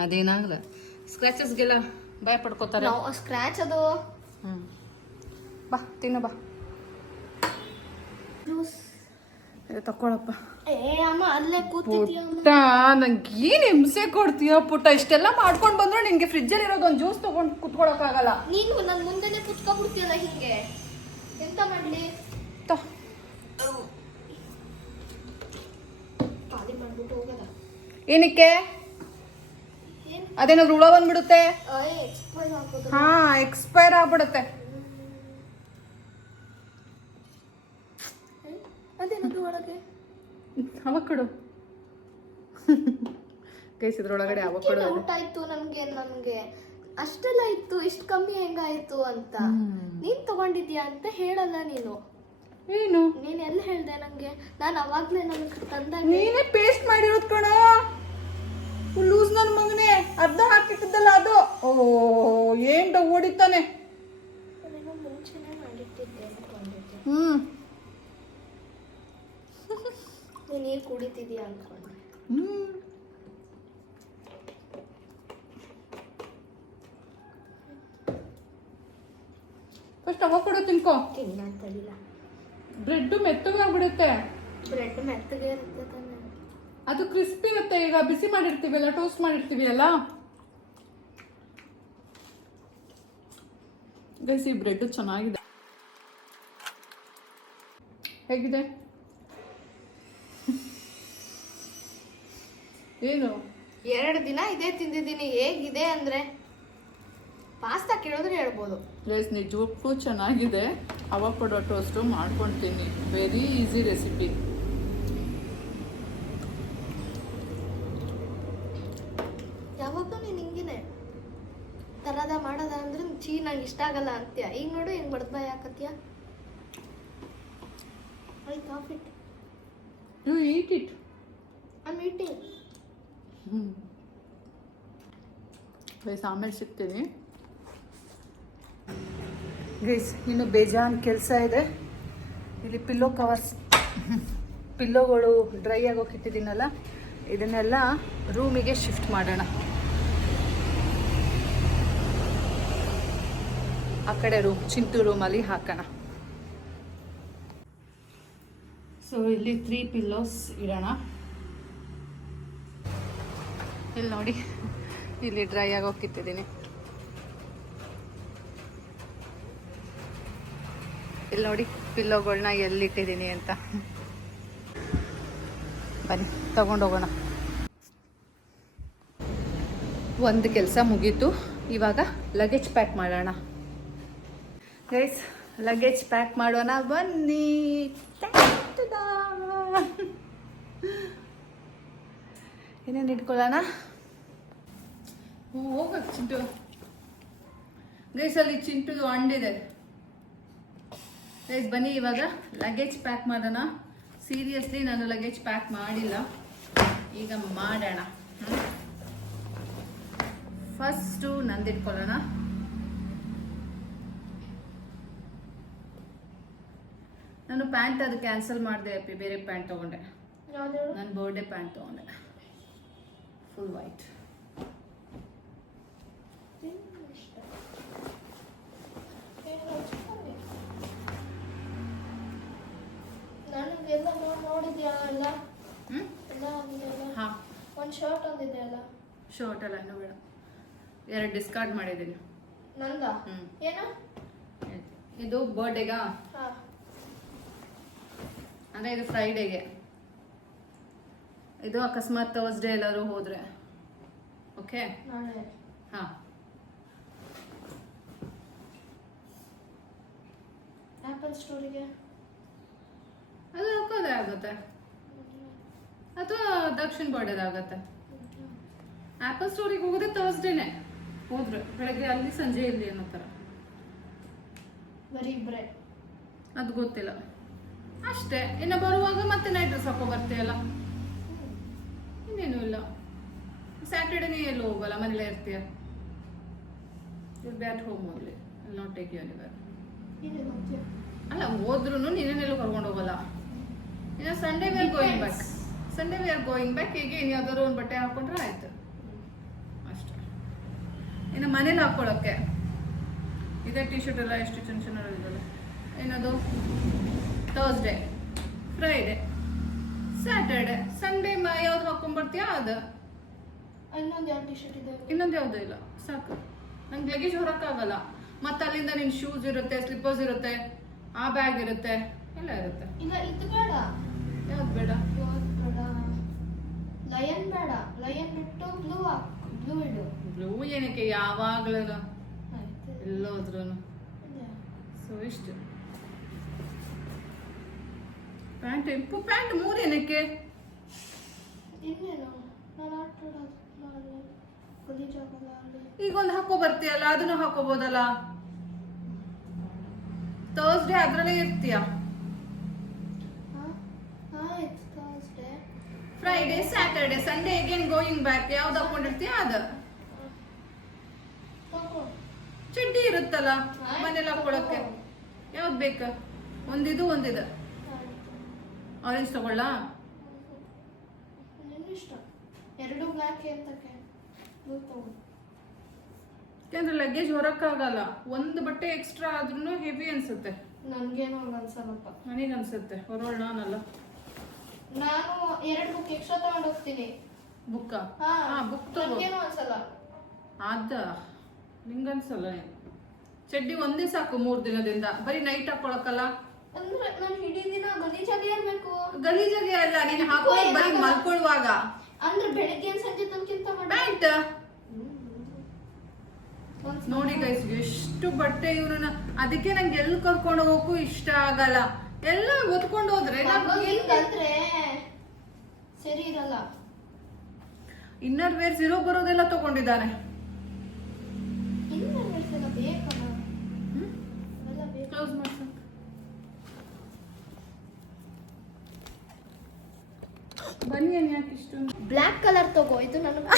ಅದೇನಾಗಲ್ಲ, ಸ್ಕ್ರಾಚಸ್ಗೆಲ್ಲ ಭಯ ಪಡ್ಕೋತಾರೆ. ಸ್ಕ್ರಾಚ್ ಅದು. ಬಾ ತಿನ್ನು ಬಾ. ತಕ್ಕೊಳಪ್ಪ. ಅಮ್ಮ ಅಲ್ಲೇ ಕೂತಿದ್ಯಾ? ಪುಟ್ಟ, ನಂಗೆ ಏನು ಹಿಂಸೆ ಕೊಡ್ತೀಯ ಪುಟ್ಟ. ಇಷ್ಟೆಲ್ಲ ಮಾಡ್ಕೊಂಡು ಬಂದ್ರೆ ನಿನ್ಗೆ ಫ್ರಿಜ್ಜಲ್ಲಿ ಇರೋದು ಒಂದು ಜ್ಯೂಸ್ ತಗೊಂಡು ಕುತ್ಕೊಳಕ್ಕಾಗಲ್ಲ. ನೀನು ನನ್ನ ಮುಂದೆನೆ ಕುತ್ಕೊಂಡ್ಬಿಡ್ತೀಯಲ್ಲ ಹಿಂಗೆ. ಎಂತ ಮಾಡ್ಲಿ? ಖಾಲಿ ಮಾಡ್ಬಿಟ್ಟು ಹೋಗಲ್ಲ. ಏನಕ್ಕೆ? ಅದೇನಾದ್ರು ಹುಳ ಬಂದ್ಬಿಡುತ್ತೆ. ಎಕ್ಸ್ಪೈರ್ ಹಾಕೋದು. ಹಾ, ಎಕ್ಸ್ಪೈರ್ ಆಗ್ಬಿಡುತ್ತೆ. ಅದೇನದು ಒಳಗೆ? ಅವಕ್ಕಡು ಗೈಸ್, ಇದ್ರೊಳಗಡೆ ಅವಕ್ಕಡು. ಔಟ್ ಆಯ್ತು ನನ್ಗೆ ಅಷ್ಟೆಲ್ಲ ಇತ್ತು, ಇಷ್ಟು ಕಮ್ಮಿ ಹೆಂಗಾಯ್ತು ಅಂತ. ನೀನ್ ತಗೊಂಡಿದ್ಯಾ ಅಂತ ಹೇಳಲ್ಲ ನೀನು. ಏನು ನೀನ್ ಎಲ್ಲಿ ಹೇಳ್ದೆ ನಂಗೆ? ನಾನು ಅವಾಗ್ಲೇ ನನಗೆ ತಂದಾಗ ನೀನೇ ಪೇಸ್ಟ್ ಮಾಡಿರೋದು ಕಣ. ಲೂಸ್ ನನ್ನ ಮಗನೇ, ಅರ್ಧ ಹಾಕಿಟ್ಟಿದ್ದಲ್ಲ ಅದು. ಓ, ಏನ್ ಓಡಿತಾನೆ. ಮುಂಚೆನೆ ಮಾಡಿಟ್ಟಿದ್ದೆ ಅನ್ಕೊಂಡಿದ್ದೆ. ನೀನ್ ನೀರು ಕುಡಿತಿದ್ಯಾ ಅನ್ಕೊಂಡೆ. ಫಸ್ಟ್ ಅವಕ್ಕಡು ತಿನ್ಕೋ. ತಿನ್ನಂತಲಿಲ್ಲ. ಬ್ರೆಡ್ ಮೆತ್ತಗಾಗ್ಬಿಡುತ್ತೆ. ಬ್ರೆಡ್ ಮೆತ್ತಗೆ ಇರುತ್ತೆ ತಾನೆ. ಅದು ಕ್ರಿಸ್ಪಿ ಇರುತ್ತೆ. ಈಗ ಬಿಸಿ ಮಾಡಿರ್ತೀವಿ ಅಲ್ಲ, ಟೋಸ್ಟ್ ಮಾಡಿರ್ತೀವಿ ಅಲ್ಲ ಗೈಸ್, ಈ ಬ್ರೆಡ್ ಚೆನ್ನಾಗಿದೆ. ಹೇಗಿದೆ? ಏನು 2 ದಿನ ಇದೇ ತಿಂದಿದ್ದೀನಿ. ಹೇಗಿದೆ ಅಂದ್ರೆ ಪಾಸ್ತಾ ಕೇಳಿದ್ರೆ ಹೇಳ್ಬೋದು. ಗೈಸ್, ನಿಜಕ್ಕೂ ಚೆನ್ನಾಗಿದೆ. ಅವಕಾಡೋ ಟೋಸ್ಟು ಮಾಡ್ಕೊಳ್ತೀನಿ. Very easy recipe. ಯಾವಾಗಲೂ ನೀನು ಹಿಂಗೇನೆ ತರದ ಮಾಡದ ಅಂದ್ರೆ ನಂಗೆ ಇಷ್ಟ ಆಗಲ್ಲ ಅಂತ್ಯ. ಈಗ ನೋಡು ಹೆಂಗ್ ಬಡ್ದು ಬಾಯ್ ಹಾಕತ್ಯ. ಆಯ್ತು, have it. You eat it. I eating. Guys, ಆಮೇಲೆ ಸಿಗ್ತೀನಿ. ಗೈಸ್, ಇನ್ನು ಬೇಜಾನ್ ಕೆಲಸ ಇದೆ. ಇಲ್ಲಿ ಪಿಲ್ಲೋ ಕವರ್ಸ್, ಪಿಲ್ಲೋಗಳು ಡ್ರೈ ಆಗೋಕಿಟ್ಟಿದ್ದೀನಲ್ಲ, ಇದನ್ನೆಲ್ಲ ರೂಮಿಗೆ ಶಿಫ್ಟ್ ಮಾಡೋಣ. ಆ ಕಡೆ ರೂಮ್, ಚಿಂಟು ರೂಮಲ್ಲಿ ಹಾಕೋಣ. ಸೊ ಇಲ್ಲಿ 3 ಪಿಲ್ಲೋಸ್ ಇಡೋಣ. ಇಲ್ಲಿ ನೋಡಿ, ಇಲ್ಲಿ ಡ್ರೈ ಆಗೋಕಿಟ್ಟಿದ್ದೀನಿ. ಇಲ್ಲಿ ನೋಡಿ ಪಿಲ್ಲೋಗಳನ್ನ ಎಲ್ಲಿಟ್ಟಿದ್ದೀನಿ ಅಂತ. ಬನ್ನಿ ತಗೊಂಡೋಗೋಣ. ಒಂದು ಕೆಲಸ ಮುಗೀತು. ಇವಾಗ ಲಗೇಜ್ ಪ್ಯಾಕ್ ಮಾಡೋಣ ಗೈಸ್. ಲಗೇಜ್ ಪ್ಯಾಕ್ ಮಾಡೋಣ ಬನ್ನಿ. ಏನೇನು ಇಟ್ಕೊಳ್ಳೋಣ? ಹೋಗಕ್ಕೆ ಚಿಂಟು ಗೈಸ್, ಅಲ್ಲಿ ಚಿಂಟುದು ಅಂಡಿದೆ ಗೈಸ್. ಬನ್ನಿ ಇವಾಗ ಲಗೇಜ್ ಪ್ಯಾಕ್ ಮಾಡೋಣ. ಸೀರಿಯಸ್ಲಿ ನಾನು ಲಗೇಜ್ ಪ್ಯಾಕ್ ಮಾಡಿಲ್ಲ, ಈಗ ಮಾಡೋಣ. ಫಸ್ಟು ನಂದಿಟ್ಕೊಳ್ಳೋಣ. ನಾನು ಪ್ಯಾಂಟ್ ಅದು ಕ್ಯಾನ್ಸಲ್ ಮಾಡಿದೆ ಅಪ್ಪಿ, ಬೇರೆ ಪ್ಯಾಂಟ್ ತೊಗೊಂಡೆ. ನಾನು ಬರ್ಡೇ ಪ್ಯಾಂಟ್ ತೊಗೊಂಡೆ, ಫುಲ್ ವೈಟ್. ನನಗೆಲ್ಲ ನೋಡಿದ್ಯಾ ಎಲ್ಲ? ಹಾಂ, ಒಂದು ಶರ್ಟ್ ಒಂದಿದೆ ಅಲ್ಲ? ಶರ್ಟ್ ಅಲ್ಲ, ಇನ್ನೂ ಬೇಡ. 2 ಡಿಸ್ಕಾರ್ಡ್ ಮಾಡಿದ್ದೀನಿ. ನಂದ? ಏನ ಇದು ಬರ್ಡೇಗಾ? ಅಂದರೆ ಇದು ಫ್ರೈಡೇಗೆ. ಇದು ಅಕಸ್ಮಾತ್ ಥರ್ಸ್ಡೇ ಎಲ್ಲರೂ ಹೋದರೆ ಓಕೆ. ಹಾಂ, ಆಪಲ್ ಸ್ಟೋರಿಗೆ ಅದು ಹಾಕೋದೇ ಆಗುತ್ತೆ, ಅಥವಾ ದಕ್ಷಿಣ ಬರ್ಡೇದಾಗತ್ತೆ. ಆಪಲ್ ಸ್ಟೋರಿಗೆ ಹೋಗೋದೇ ಥರ್ಸ್ಡೇನೆ ಹೋದ್ರೆ, ಬೆಳಗ್ಗೆ ಅಲ್ಲಿ ಸಂಜೆ ಇಲ್ಲಿ ಅನ್ನೋ ಥರ. ಬರೀ ಇಬ್ಬರೇ? ಅದು ಗೊತ್ತಿಲ್ಲ ಅಷ್ಟೇ. ಇನ್ನು ಬರುವಾಗ ಮತ್ತೆ ನೈಟ್ ಡ್ರೆಸ್ ಹಾಕೋ ಬರ್ತೀಯಲ್ಲ, ಇನ್ನೇನು ಇಲ್ಲ. ಸ್ಯಾಟರ್ಡೇನೇ ಎಲ್ಲೂ ಹೋಗಲ್ಲ, ಮನೇಲೇ ಇರ್ತೀಯ. But home only, will not take you anywhere. ಅಲ್ಲ, ಹೋದ್ರೂ ನೀನೇನೆಲ್ಲೂ ಕರ್ಕೊಂಡು ಹೋಗಲ್ಲ. ಇನ್ನು Sunday we are going back. Sunday we are going back. ಹೀಗೆ ಇನ್ನು ಯಾವ್ದಾದ್ರು ಒಂದು ಬಟ್ಟೆ ಹಾಕೊಂಡ್ರೆ ಆಯ್ತು ಅಷ್ಟೇ. ಇನ್ನು ಮನೇಲಿ ಹಾಕೊಳ್ಳೋಕ್ಕೆ ಇದೇ ಟಿ ಶರ್ಟ್ ಎಲ್ಲ ಎಷ್ಟು ಚೆನ್ನ ಚೆನ್ನಾಗಿದಲ್ಲ. ಏನದು ಥರ್ಸ್ಡೇ, ಫ್ರೈಡೇ, ಸ್ಯಾಟರ್ಡೆ, ಸಂಡೇ ಯಾವ್ದು ಹಾಕೊಂಡ್ಬರ್ತೀಯ ಅದು. ಇನ್ನೊಂದು ಯಾವ ಟಿ ಶರ್ಟ್ ಇದೆ? ಇನ್ನೊಂದು ಯಾವುದೂ ಇಲ್ಲ, ಸಾಕು. ನಂಗೆ ಲಗೇಜ್ ಹೊರಕ್ಕಾಗಲ್ಲ. ಮತ್ತೆ ಅಲ್ಲಿಂದ ನಿನ್ನ ಶೂಸ್ ಇರುತ್ತೆ, ಸ್ಲಿಪ್ಪರ್ಸ್ ಇರುತ್ತೆ, ಆ ಬ್ಯಾಗ್ ಇರುತ್ತೆ, ಎಲ್ಲ ಇರುತ್ತೆ. ಇಲ್ಲ, ಇದು ಬೇಡ. ಯಾವ್ದು ಬೇಡ? ಬೇಡ, ಲಯನ್ ಬೇಡ. ಲಯನ್ ಬಿಟ್ಟು ಬ್ಲೂ ಇಡು. ಬ್ಲೂ ಏನಕ್ಕೆ, ಯಾವಾಗ್ಲೂ ಎಲ್ಲೋದ್ರೂ. ಸೊ ಇಷ್ಟು ಪ್ಯಾಂಟ್. ಪ್ಯಾಂಟ್ 3 ಏನಕ್ಕೆ? ಇನ್ನೇನು, ನಾನು ಆಟಾಡೋದು ಗಲೀಜಾಗಲ್ಲ. ಈಗ ಒಂದು ಹಾಕೋ ಬರ್ತೀಯಲ್ಲ, ಅದನ್ನು ಹಾಕೋಬೋದಲ್ಲ. ಥರ್ಸ್ಡೇ ಅದ್ರಲ್ಲೇ ಇರ್ತೀಯ. Thursday, Friday, Saturday, Sunday again going back. ಯಾವ್ದು ಹಾಕೊಂಡಿರ್ತೀಯ ಅದು. ಚಡ್ಡಿ ಇರುತ್ತಲ್ಲ ಮನೇಲಿ ಹಾಕೊಳಕ್ಕೆ, ಯಾವ್ದು ಬೇಕಾ? ಒಂದಿದು ಒಂದಿದೆ. ಆರೆಂಜ್ ತಗೊಳ್ಳ? ನಿನ್ನಿಷ್ಟ. 2 ಬ್ಲ್ಯಾಕ್ ಅಂತಕ್ಕೆ ಬ್ಲೂ ತಗೋ. ಯಾಕಂದ್ರೆ ಲಗೇಜ್ ಹೊರಕ್ಕಾಗಲ್ಲ. ಒಂದು ಬಟ್ಟೆ ಎಕ್ಸ್ಟ್ರಾ ಆದ್ರೂ ಹೆವಿ ಅನ್ಸುತ್ತೆ. ನನ್ಗೇನೋ ಹಂಗ ಅನ್ಸಲ್ಲಪ್ಪ. ನನಗೆ ಅನ್ಸುತ್ತೆ. ಹೊರೊಳ್ ನಾನಲ್ಲ. ನಾನು 2 ಬುಕ್ ಎಕ್ಸ್ಟ್ರಾ ತಗೊಂಡು ಹೋಗ್ತೀನಿ. ಬುಕ್ಕ? ಬುಕ್ ತಗೋ. ನನ್ಗೇನೋ ಅನ್ಸಲ್ಲ. ಅದ ನಿಂಗನ್ಸಲ್ಲ. ಚಡ್ಡಿ ಒಂದೇ ಸಾಕು 3 ದಿನದಿಂದ. ಬರೀ ನೈಟ್ ಹಾಕೊಳಕಲ್ಲ. ಅಂದ್ರೆ ನಾನು ಇಡೀ ದಿನ ಗಲೀಜಾಗೆ ಇರ್ಬೇಕು. ಗಲೀಜಾಗೆ ಅಲ್ಲ, ನೀನ್ ಹಾಕೊಳ್ಳೋದು ಬರೀ ಮಲ್ಕೊಳ್ಳುವಾಗ. ಅಂದ್ರೆ ಬೆಳಗ್ಗೆ ಸಂಜೆ ತನಕಿಂತ ಪ್ಯಾಂಟ್ ನೋಡಿ ಗೈಸ್, ಎಷ್ಟು ಬಟ್ಟೆ ಇವ್ರನ್ನ. ಅದಕ್ಕೆ ನಂಗೆ ಎಲ್ಲಿ ಕರ್ಕೊಂಡು ಹೋಗಕ್ಕೂ ಇಷ್ಟ ಆಗಲ್ಲ. ಎಲ್ಲ ಒತ್ಕೊಂಡು ಹೋದ್ರೆ ಅಂದ್ರೆ ಸರಿ ಇರಲ್ಲ. ಇನ್ನರ್ ವೇರ್ಸ್ ಇರೋ ಬರೋದೆಲ್ಲ ತಗೊಂಡಿದ್ದಾನೆ. ಬೇಕಲ್ಲ, ಕ್ಲೋಸ್ ಮಾಡ್ಸ. ಬನ್ನಿ ಯಾಕೆ ಇಷ್ಟು? ಬ್ಲ್ಯಾಕ್ ಕಲರ್ ತಗೋ. ಇದು ನನಗೆ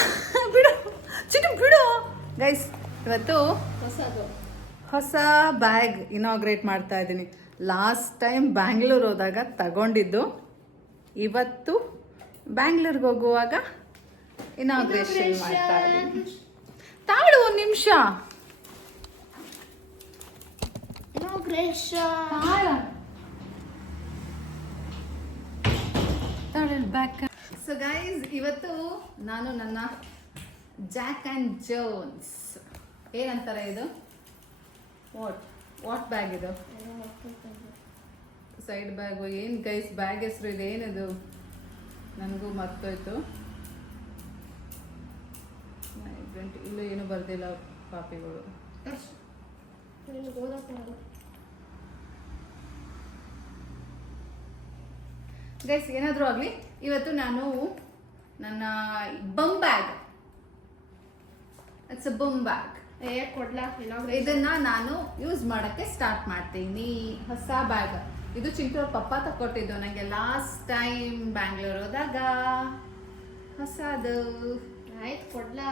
ಬಿಡು ಚಿಟ್ಟು, ಬಿಡು ಗೈಸ್. ಇವತ್ತು ಹೊಸ ಬ್ಯಾಗ್ ಇನಾಗ್ರೇಟ್ ಮಾಡ್ತಾ ಇದ್ದೀನಿ. ಲಾಸ್ಟ್ ಟೈಮ್ ಬ್ಯಾಂಗ್ಳೂರ್ ಹೋದಾಗ ತಗೊಂಡಿದ್ದು. ಇವತ್ತು ಬ್ಯಾಂಗ್ಳೂರ್ಗೆ ಹೋಗುವಾಗ ಇನಾಗ್ರೇಷನ್ ಮಾಡ್ತಾ ಇದ್ದೀನಿ. ತಾಳು 1 ನಿಮಿಷ. ಸೊ ಗೈಸ್, ಇವತ್ತು ನಾನು ನನ್ನ ಜಾಕ್ ಆ್ಯಂಡ್ ಜೋನ್ಸ್, ಏನಂತಾರೆ ಇದು, ವಾಟ್ ಬ್ಯಾಗ್ ಇದು? ಸೈಡ್ ಬ್ಯಾಗು ಏನು ಗೈಸ್, ಬ್ಯಾಗ್ ಹೆಸರು ಇದೆ ಏನಿದು? ನನಗೂ ಮರ್ತೋಯ್ತು. ಡಿಫ್ರೆಂಟ್. ಇಲ್ಲೂ ಏನು ಬರ್ದಿಲ್ಲ ಪಾಪಿಗಳು. ನಿನಗೆ ಓದೋಕ್ಕಾಗಲ್ಲ. ಗೈಸ್ ಏನಾದರೂ ಆಗಲಿ, ಇವತ್ತು ನಾನು ನನ್ನ ಬಮ್ ಬ್ಯಾಗ್, ಇಟ್ಸ್ ಅ ಬಮ್ ಬ್ಯಾಗ್, ಕೊಡ್ಲಾ ಇದನ್ನ ನಾನು ಯೂಸ್ ಮಾಡೋಕ್ಕೆ ಸ್ಟಾರ್ಟ್ ಮಾಡ್ತೀನಿ. ಹೊಸ ಬ್ಯಾಗ್ ಇದು ಚಿಂಟೂರ್ ಪಪ್ಪ ತಗೊಟ್ಟಿದ್ದು ನನಗೆ ಲಾಸ್ಟ್ ಟೈಮ್ ಬ್ಯಾಂಗ್ಳೂರ್ ಹೋದಾಗ. ಹೊಸದು. ಆಯ್ತು ಕೊಡ್ಲಾ.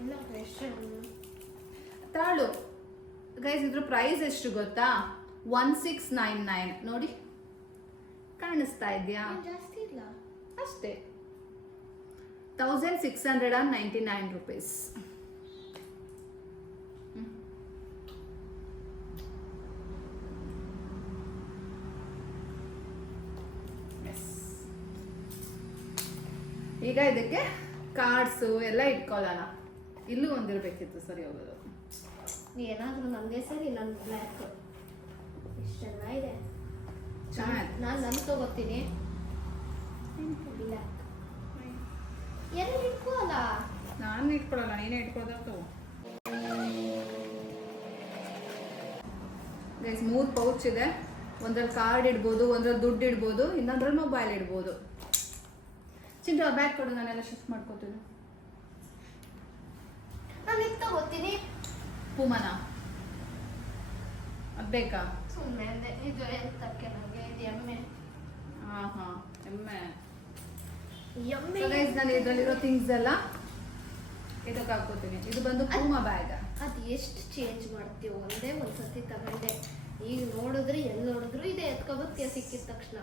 ಇಲ್ಲ ತಾಳು ಗೈಸ್, ಇದ್ರ ಪ್ರೈಸ್ ಎಷ್ಟು ಗೊತ್ತಾ? 1699. ನೋಡಿ, ಕಾಣಿಸ್ತಾ ಇದೆಯಾ? ಜಾಸ್ತಿ ಇಲ್ಲ ಅಷ್ಟೇ, 1699 rupees. ಈಗ ಇದಕ್ಕೆ ಕಾರ್ಡ್ಸು ಎಲ್ಲ ಇಟ್ಕೊಳ್ಳೋಣ. ಇಲ್ಲೂ ಒಂದಿರಬೇಕಿತ್ತು, ಸರಿ ಹೋಗೋದು. ಏನಾದರೂ ನಂದೇ ಸರಿ, ನನ್ನ ಬ್ಲ್ಯಾಕ್ ಇಷ್ಟೆಲ್ಲ ಇದೆ. ಚೆನ್ನಾಗಿ ನಾನು ನನ್ನ ತಗೋತೀನಿ ಬ್ಲ್ಯಾಕ್. ಎರಡು ಇಟ್ಕೋಲ್ಲ, ನಾನು ಇಟ್ಕೊಳ್ಳಲ್ಲ, ನೀನೇ ಇಟ್ಕೊಳ್ಳೋದು. ಗೈಸ್ 3 ಪೌಚ್ ಇದೆ. ಒಂದ್ರಲ್ಲಿ ಕಾರ್ಡ್ ಇಡ್ಬೋದು, ಒಂದ್ರಲ್ಲಿ ದುಡ್ಡು ಇಡ್ಬೋದು, ಇನ್ನೊಂದ್ರಲ್ಲಿ ಮೊಬೈಲ್ ಇಡ್ಬೋದು. ಚಿಂಟು ಆ ಬ್ಯಾಗ್ ಕೊಡು, ನಾನೆಲ್ಲ ಶಿಫ್ಟ್ ಮಾಡ್ಕೋತೀನಿ. ನಾನು ಇದು ತಗೋತೀನಿ. ಪೂಮನ ಅದು ಬೇಕಾ? ಸುಮ್ಮನೆ ಅಂದೆ. ಇದು ಎಂತಕ್ಕೆ ನನಗೆ? ಇದು ಎಮ್ಮೆ. ಹಾಂ ಎಮ್ಮೆ. ಎಮ್ಮೆ ಗೈಸ್ ನಾನು ಇದರಲ್ಲಿರೋ ಥಿಂಗ್ಸ್ ಎಲ್ಲ ಇದಕ್ಕೆ ಹಾಕೋತೀನಿ. ಇದು ಬಂದು ಪೂಮಾ ಬ್ಯಾಗ್. ಅದು ಎಷ್ಟು ಚೇಂಜ್ ಮಾಡ್ತೀವಿ? ಒಂದೇ ಒಂದ್ಸತಿ ತಗೊಂಡೆ, ಈಗ ನೋಡಿದ್ರೆ ಎಲ್ಲಿ ನೋಡಿದ್ರು ಇದೆ, ಎತ್ಕೊಬತ್ತೀಯ ಸಿಕ್ಕಿದ ತಕ್ಷಣ.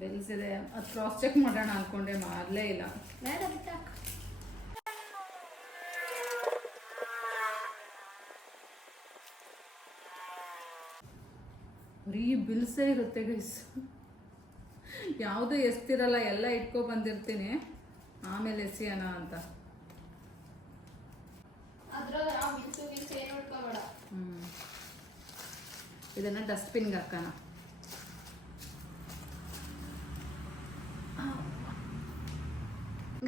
ಬೆಲ್ಸ್ ಇದೆ, ಅದು ಕ್ರಾಸ್ ಚೆಕ್ ಮಾಡೋಣ ಅನ್ಕೊಂಡೆ, ಮಾಡಲೇ ಇಲ್ಲ. ಬೇಡ ಬಿಟ್ಟಾಕ. ಬರೀ ಬಿಲ್ಸೇ ಇರುತ್ತೆ ಗೈಸ್, ಯಾವುದೂ ಎಸ್ತಿರಲ್ಲ, ಎಲ್ಲ ಇಟ್ಕೊ ಬಂದಿರ್ತೀನಿ, ಆಮೇಲೆ ಎಸಿಯೋಣ ಅಂತ. ಅದ್ರಲ್ಲಿ ಆ ಬಿಲ್ಸು ಗಿಲ್ಸು ಏನು ಉಟ್ಕೋಬೇಡ. ಇದನ್ನು ಡಸ್ಟ್ಬಿನ್ಗೆ ಹಾಕೋಣ.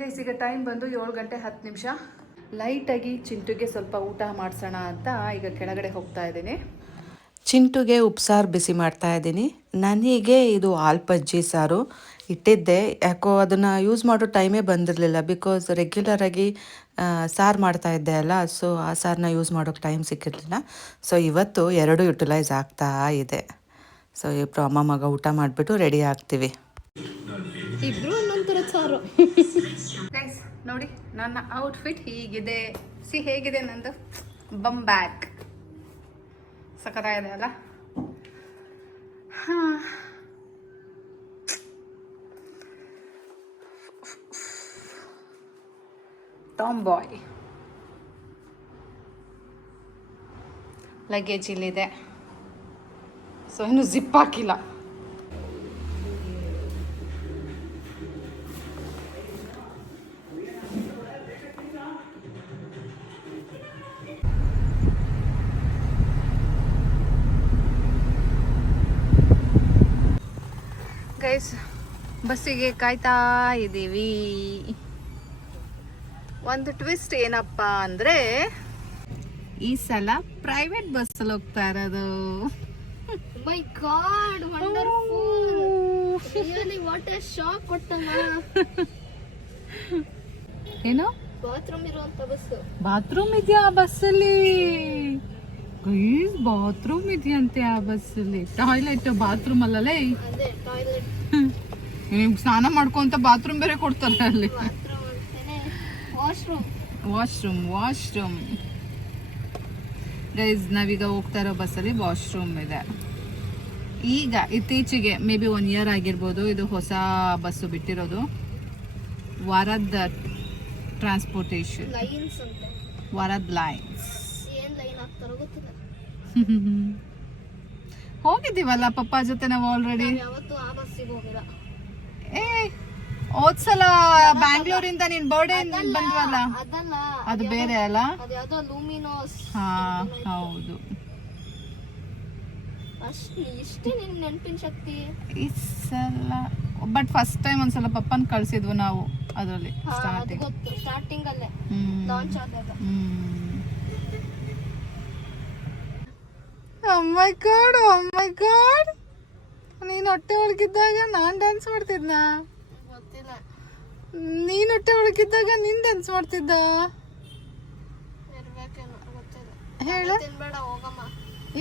ಗೈಸ್ ಈಗ ಟೈಮ್ ಬಂದು 7:10. ಲೈಟಾಗಿ ಚಿಂಟುಗೆ ಸ್ವಲ್ಪ ಊಟ ಮಾಡಿಸೋಣ ಅಂತ ಈಗ ಕೆಳಗಡೆ ಹೋಗ್ತಾ ಇದ್ದೀನಿ. ಚಿಂಟುಗೆ ಉಪ್ಸಾರು ಬಿಸಿ ಮಾಡ್ತಾ ಇದ್ದೀನಿ. ನನಗೆ ಇದು ಆಲ್ಪಜ್ಜಿ ಸಾರು ಇಟ್ಟಿದ್ದೆ, ಯಾಕೋ ಅದನ್ನು ಯೂಸ್ ಮಾಡೋ ಟೈಮೇ ಬಂದಿರಲಿಲ್ಲ. ಬಿಕಾಸ್ ರೆಗ್ಯುಲರಾಗಿ ಸಾರು ಮಾಡ್ತಾ ಇದ್ದೆ ಅಲ್ಲ, ಸೊ ಆ ಸಾರನ್ನ ಯೂಸ್ ಮಾಡೋಕ್ಕೆ ಟೈಮ್ ಸಿಕ್ಕಿರಲಿಲ್ಲ. ಸೊ ಇವತ್ತು 2 ಯುಟಿಲೈಸ್ ಆಗ್ತಾ ಇದೆ. ಸೊ ಇಬ್ಬರು ಅಮ್ಮ ಮಗ ಊಟ ಮಾಡಿಬಿಟ್ಟು ರೆಡಿ ಆಗ್ತೀವಿ. ಇಬ್ರು ಒಂದೊಂಥರ ಸಾರು. ಗೈಸ್ ನೋಡಿ, ನನ್ನ ಔಟ್ಫಿಟ್ ಹೀಗಿದೆ. ಹೇಗಿದೆ ನಂದು ಬಮ್ ಬ್ಯಾಗ್? ಸಖತ್ತಾಗಿದೆ ಅಲ್ಲ? ಹಾಂ, ಟಾಮ್ ಬಾಯ್. ಲಗೇಜ್ ಇಲ್ಲಿದೆ, ಸೊ ಇನ್ನು ಜಿಪ್ ಹಾಕಿಲ್ಲ. ಗೈಸ್ ಬಸ್ಸಿಗೆ ಕಾಯ್ತಾ ಇದ್ದೀವಿ. ಒಂದು ಟ್ವಿಸ್ಟ್ ಏನಪ್ಪ ಅಂದರೆ, ಈ ಸಲ ಪ್ರೈವೇಟ್ ಬಸ್ಸಲ್ಲಿ ಹೋಗ್ತಾ ಇರೋದು. My God, wonderful. Really what a shock ಕೊಟ್ಟಮ್ಮ. ಏನು ಬಾತ್ರೂಮ್ ಇರುವಂತ ಬಸ್. ಬಾತ್ರೂಮ್ ಇದೆಯಾ ಆ ಬಸ್ಸಲ್ಲಿ? ಗೈಸ್ ಬಾತ್ರೂಮ್ ಇದೆಯಂತೆ ಆ ಬಸ್ಸಲ್ಲಿ. ಟಾಯ್ಲೆಟ್ ಬಾತ್ರೂಮ್ ಅಲ್ಲಲೇ, ಅದೇ ಟಾಯ್ಲೆಟ್. ನಿಮ್ಗೆ ಸ್ನಾನ ಮಾಡ್ಕೊಂತ ಬಾತ್ರೂಮ್ ಬೇರೆ ಕೊಡ್ತಾರೆ ಅಲ್ಲಿ. ಬಾತ್ರೂಮ್ ಅಂತೇನೆ, ವಾಶ್ರೂಮ್. ವಾಶ್ರೂಮ್ ಗೈಸ್, ನಾವೀಗ ಹೋಗ್ತಾ ಇರೋ ಬಸ್ಸಲ್ಲಿ ವಾಶ್ರೂಮ್ ಇದೆ. ಈಗ ಇತ್ತೀಚೆಗೆ ಮೇ ಬಿ 1 year ಆಗಿರ್ಬೋದು, ಇದು ಹೊಸ ಬಸ್ಸು ಬಿಟ್ಟಿರೋದು. ವರದ್ ಟ್ರಾನ್ಸ್ಪೋರ್ಟೇಷನ್, ಲೈನ್ಸ್ ಅಂತೆ. ವರದ್ ಲೈನ್ಸ್. ಏನ್ ಲೈನ್ ಆಗ್ತಾರೋ ಗೊತ್ತಿಲ್ಲ. ಹೋಗಿದ್ದೀವಲ್ಲ ಪಪ್ಪ ಜೊತೆ ನಾವು ಆಲ್ರೆಡಿ. ನಾವ್ ಯಾವತ್ತೂ ಆ ಬಸ್ಸಿಗೆ ಹೋಗಿಲ್ಲ. ಏ ಹೋದ್ಸಲ ಬ್ಯಾಂಗ್ಳೂರಿಂದ ನೀನ್ ಬರ್ಡೇ ಬಂದ್ವಲ್ಲ, ಅದಲ್ಲ, ಅದು ಬೇರೆ ಅಲ್ಲ? ಅದ್ಯಾವ್ದೋ ಲೂಮಿನೋಸ್. ಹಾ ಹೌದು. ಇಷ್ಟೇ ನಿನ್ ನೆನಪಿನ ಶಕ್ತಿ. ಈ ಸಲ ಬಟ್ ಫಸ್ಟ್ ಟೈಮ್ ಒಂದ್ಸಲ ಪಪ್ಪನ್ ಕಳ್ಸಿದ್ವು ನಾವು ಅದರಲ್ಲಿ ಅದು ಸ್ಟಾರ್ಟಿಂಗ್. ಗೊತ್ತು, ಸ್ಟಾರ್ಟಿಂಗ್ ಅಲ್ಲೇ ಲಾಂಚ್ ಆದಾಗ. Oh my god, ನೀನ್ ಹೊಟ್ಟೆ ಒಳಗಿದ್ದಾಗ ನಾನ್ ಡ್ಯಾನ್ಸ್ ಮಾಡ್ತಿದ್ನಾ? ಗೊತ್ತಿಲ್ಲ. ನೀನ್ ಹೊಟ್ಟೆ ಒಳಗಿದ್ದಾಗ ನೀನ್ ಡ್ಯಾನ್ಸ್ ಮಾಡ್ತಿದ್ದ? ಇರ್ಬೇಕೇನೋ ಗೊತ್ತಿಲ್ಲ. ಹೇಳ, ತಿನ್ಬೇಡ ಹೋಗಮ್ಮ.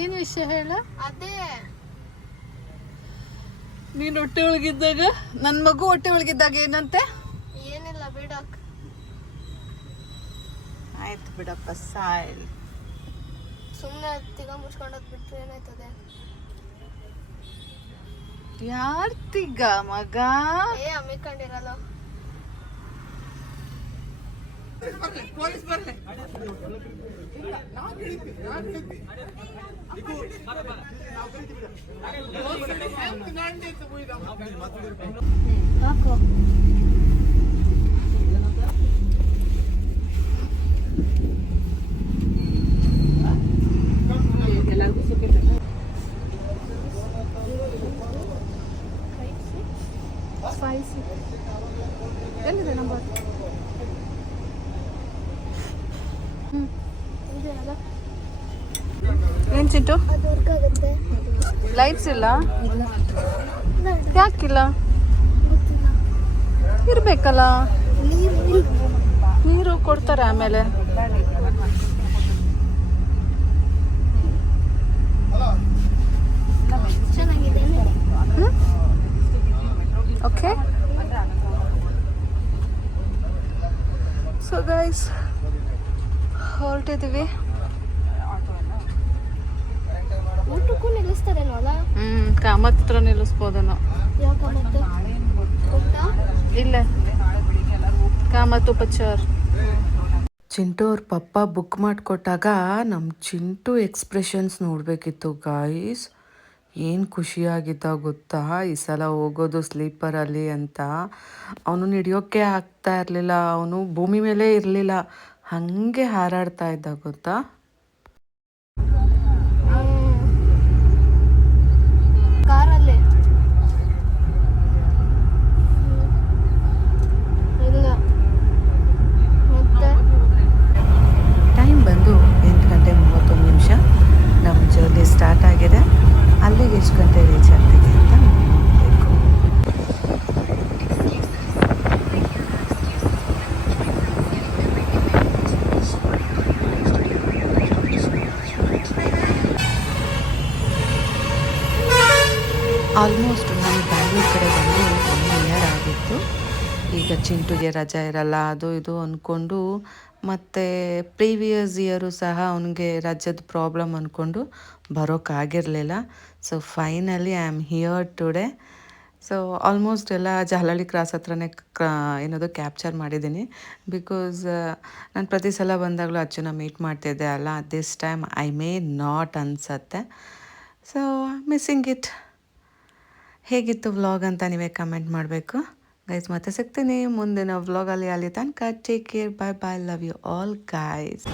ಏನ್ ವಿಷಯ ಹೇಳ. ಅದೇ ನೀನ್ ಹೊಟ್ಟೆ ಒಳಗಿದ್ದಾಗ, ನನ್ ಮಗು ಹೊಟ್ಟೆ ಒಳಗಿದ್ದಾಗ ಏನಂತೆ? ಏನಿಲ್ಲ ಬಿಡಕ್. ಆಯ್ತು ಬಿಡಪ್ಪ, ಸಾಯಲ್. ಸುಮ್ಮನೆ ತಿಗ ಮುಚ್ಕೊಂಡದ್ ಬಿಟ್ರೆ ಏನಾಯ್ತದೆ? ಯಾರ್ ತಿಗ ಮಗ? ಅಮ್ಮಿಕೊಂಡಿರಲ್ಲ. ಹಾಕೋ. ಎಲ್ಲಿದೆ ನಂಬರ್? ಏನ್ ಚಿಂಟು? ಅದು ವರ್ಕ್ ಆಗುತ್ತೆ. ಲೈಟ್ಸ್ ಇಲ್ಲ? ಯಾಕಿಲ್ಲ? ಇರ್ಬೇಕಲ್ಲ. ನೀರು ಕೊಡ್ತಾರೆ ಆಮೇಲೆ. ಚೆನ್ನಾಗಿದೆ. ಓಕೆ, ಸೊ ಗೈಸ್ ಹೊರಟಿದ್ದೀವಿ. ಊಟಕ್ಕೂ ನಿಲ್ಲಿಸ್ತಾರೇನೋ ಅಲ್ಲ? ಕಾಮತ್ ಹತ್ರ ನಿಲ್ಲಿಸ್ಬೋದೇನೋ. ಯಾಕಮ್ಮತ್ತೆ ಊಟ ಇಲ್ಲ, ಕಾಮತ್ ಉಪಚಾರ್. ಚಿಂಟು ಅವ್ರ ಪಪ್ಪ ಬುಕ್ ಮಾಡಿಕೊಟ್ಟಾಗ ನಮ್ಮ ಚಿಂಟು ಎಕ್ಸ್ಪ್ರೆಷನ್ಸ್ ನೋಡಬೇಕಿತ್ತು ಗಾಯ್ಸ್. ಏನು ಖುಷಿಯಾಗಿದ್ದ ಗೊತ್ತಾ ಈ ಸಲ ಹೋಗೋದು ಸ್ಲೀಪರಲ್ಲಿ ಅಂತ. ಅವನು ಹಿಡಿಯೋಕ್ಕೆ ಆಗ್ತಾ ಇರಲಿಲ್ಲ, ಅವನು ಭೂಮಿ ಮೇಲೆ ಇರಲಿಲ್ಲ, ಹಾಗೆ ಹಾರಾಡ್ತಾ ಇದ್ದ ಗೊತ್ತಾ. ಕಾರಲ್ಲಿ ಇಲ್ಲ. ಮತ್ತೆ ಟೈಮ್ ಬಂದು 8:31. ನಮ್ಮ ಜರ್ನಿ ಸ್ಟಾರ್ಟ್ ಆಗಿದೆ. ಅಲ್ಲಿಗೆ ಎಷ್ಟು ಗಂಟೆ ರೀಚ್ ಆಗ್ತೀವಿ ಅಂತ ನೋಡಬೇಕು. ಆಲ್ಮೋಸ್ಟ್ ನಾನು ಬ್ಯಾಂಗ್ಳೂರ್ ಕಡೆ ಬಂದು 1 ಇಯರ್ ಆಗಿತ್ತು. ಈಗ ಚಿಂಟುಗೆ ರಜಾ ಇರಲ್ಲ ಅದು ಇದು ಅಂದ್ಕೊಂಡು, ಮತ್ತು ಪ್ರೀವಿಯಸ್ ಇಯರು ಸಹ ಅವನಿಗೆ ರಜದ ಪ್ರಾಬ್ಲಮ್ ಅಂದ್ಕೊಂಡು ಬರೋಕ್ಕಾಗಿರಲಿಲ್ಲ. So finally I am here today. So almost ಎಲ್ಲ ಜಹಲಳ್ಳಿ ಕ್ರಾಸ್ ಹತ್ರನೇ ಏನದು ಕ್ಯಾಪ್ಚರ್ ಮಾಡಿದ್ದೀನಿ. ಬಿಕಾಸ್ ನಾನು ಪ್ರತಿ ಸಲ ಬಂದಾಗಲೂ ಅಚ್ಚುನ ಮೀಟ್ ಮಾಡ್ತಿದ್ದೆ ಅಲ್ಲ, this time I may not ಅನಿಸತ್ತೆ. So missing it. ಹೇಗಿತ್ತು ವ್ಲಾಗ್ ಅಂತ ನೀವೇ ಕಮೆಂಟ್ ಮಾಡಬೇಕು ಗೈಸ್. ಮತ್ತೆ ಸಿಗ್ತೀನಿ ಮುಂದಿನ ವ್ಲಾಗಲ್ಲಿ. ಅಲ್ಲಿ ತನಕ take care, bye bye, love you all guys.